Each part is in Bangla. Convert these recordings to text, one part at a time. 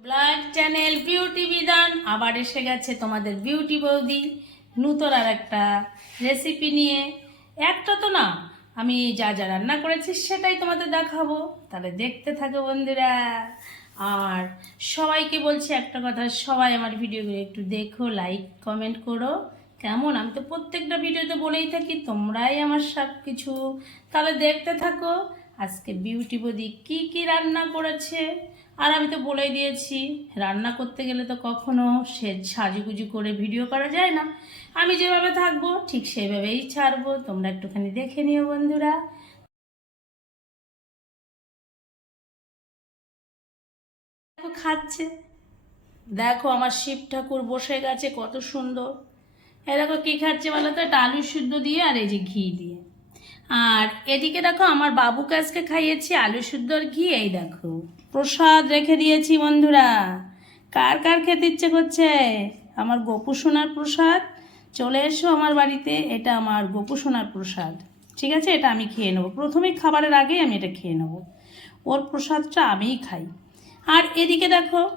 ব্লগ চ্যানেল বিউটি বিধান আবার এসে গেছে তোমাদের বিউটি বৌদি। নূতন আর একটা রেসিপি নিয়ে। একটা তো না, আমি যা যা রান্না করেছি সেটাই তোমাদের দেখাবো। তাহলে দেখতে থাকো বন্ধুরা। আর সবাইকে বলছি একটা কথা, সবাই আমার ভিডিওগুলো একটু দেখো লাইক কমেন্ট করো। কেমন? আমি তো প্রত্যেকটা ভিডিওতে বলেই থাকি, তোমরাই আমার সব কিছু তাহলে দেখতে থাকো। আজকে বিউটি বৌদি কি কি রান্না করেছে? আর আমি তো বলেই দিয়েছি, রান্না করতে গেলে তো কখনো সে সাজুগুজু করে ভিডিও করা যায় না। আমি যেভাবে থাকব, ঠিক সেভাবেই ছাড়বো। তোমরা একটুখানি দেখে নিও বন্ধুরা। খাচ্ছে। দেখো, আমার শিব ঠাকুর বসে গেছে, কত সুন্দর। এ দেখো, কী খাচ্ছে বলো তো? একটা আলু সিদ্ধ দিয়ে আর এই যে ঘি দিয়ে। আর এদিকে দেখো, আমার বাবুকে আজকে খাইয়েছি আলু সিদ্ধ আর ঘি, এই দেখো। প্রসাদ রেখে দিয়েছি বন্ধুরা। কার কার খেতে ইচ্ছে করছে? আমার গোপু সোনার প্রসাদ। চলে এসো আমার বাড়িতে, এটা আমার গোপু সোনার প্রসাদ। ঠিক আছে? এটা আমি খেয়ে নেব। প্রথমেই খাবারের আগেই আমি এটা খেয়ে নেব। ওর প্রসাদটা আমিই খাই। আর এদিকে দেখো,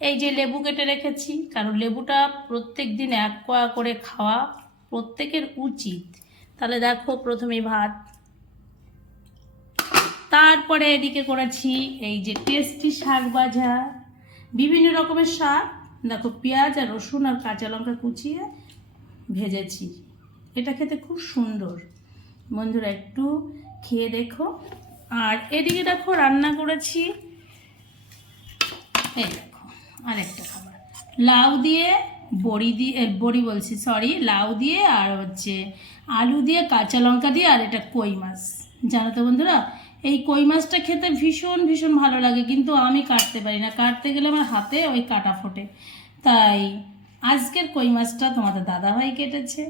এই যে লেবু কেটে রেখেছি, কারণ লেবুটা প্রত্যেক দিন এক কোয়া করে খাওয়া প্রত্যেকের উচিত। তাহলে দেখো প্রথমে ভাত। তারপরে এদিকে করেছি এই যে টেস্টি শাক ভাজা। বিভিন্ন রকমের শাক। দেখো পেঁয়াজ আর রসুন আর কাঁচা লঙ্কা কুচিয়ে ভেজেছি। এটা খেতে খুব সুন্দর। বন্ধুরা একটু খেয়ে দেখো। আর এদিকে দেখো রান্না করেছি। এই দেখো, আরেকটা খাবার। লাউ দিয়ে বড়ি দিয়ে বড়ি বলছি সরি লাউ দিয়ে আর হচ্ছে আলু দিয়ে, কাঁচা লঙ্কা দিয়ে আর এটা কই মাছ। জানো তো বন্ধুরা, এই কই মাছটা খেতে ভীষণ ভীষণ ভালো লাগে, কিন্তু আমি কাটতে পারি না। কাটতে গেলে আমার হাতে ওই কাটা ফোটে। তাই আজকের কই মাছটা তোমাদের দাদাভাই কেটেছে।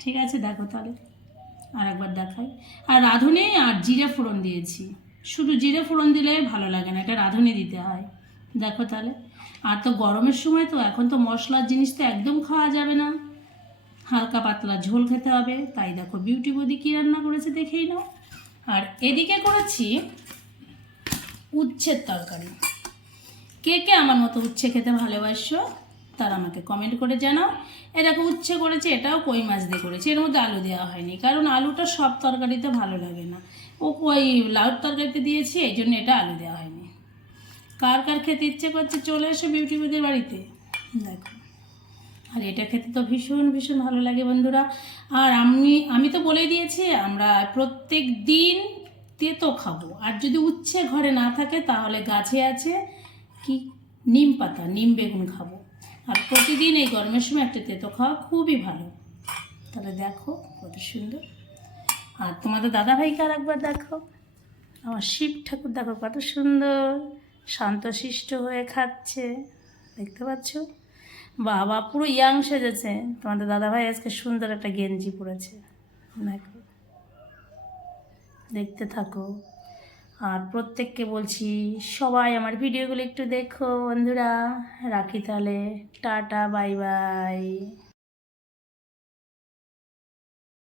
ঠিক আছে, দেখো তাহলে। আর একবার দেখাই। আর রাঁধুনি আর জিরে ফোড়ন দিয়েছি। শুধু জিরে ফোড়ন দিলে ভালো লাগে না, এটা রাঁধুনি দিতে হয়। দেখো তাহলে। আর তো গরমের সময় তো এখন তো মশলার জিনিস তো একদম খাওয়া যাবে না। হালকা পাতলা ঝোল খেতে হবে। তাই দেখো বিউটি বদি কী রান্না করেছে দেখেই নাও। আর এদিকে করেছি উচ্ছের তরকারি। কে কে আমার মতো উচ্ছে খেতে ভালোবাসো, তারা আমাকে কমেন্ট করে জানাও। এ দেখো উচ্ছে করেছে, এটাও কই মাছ দিয়ে করেছে, এর মধ্যে আলু দেওয়া হয়নি। কারণ আলুটা সব তরকারিতে ভালো লাগে না। ও কই লাউর তরকারিতে দিয়েছি, এই জন্য এটা আলু দেওয়া হয়নি। কার কার খেতে ইচ্ছে করছে চলে এসো বিউটি বাড়িতে। দেখো। আর এটা খেতে তো ভীষণ ভীষণ ভালো লাগে বন্ধুরা। আর আমি আমি তো বলেই দিয়েছি, আমরা প্রত্যেক দিন তেতো খাব। আর যদি উচ্ছে ঘরে না থাকে, তাহলে গাছে আছে কি? নিম পাতা, নিম বেগুন খাব। আর প্রতিদিন এই গরমের সময় একটা তেতো খাওয়া খুবই ভালো। তাহলে দেখো কত সুন্দর। আর তোমাদের দাদাভাইকে আর একবার দেখো? আমার শিব ঠাকুর দেখো কত সুন্দর। শান্তশিষ্ট হয়ে খাচ্ছে। দেখতে পাচ্ছ? বাবা পুরো ইয়াং সেজেছে। তোমাদের দাদাভাই আজকে সুন্দর একটা গেঞ্জি পরেছে। দেখো। দেখতে থাকো। আর প্রত্যেককে বলছি, সবাই আমার ভিডিওগুলো একটু দেখো বন্ধুরা। রাখি তাহলে। Tata, bye bye.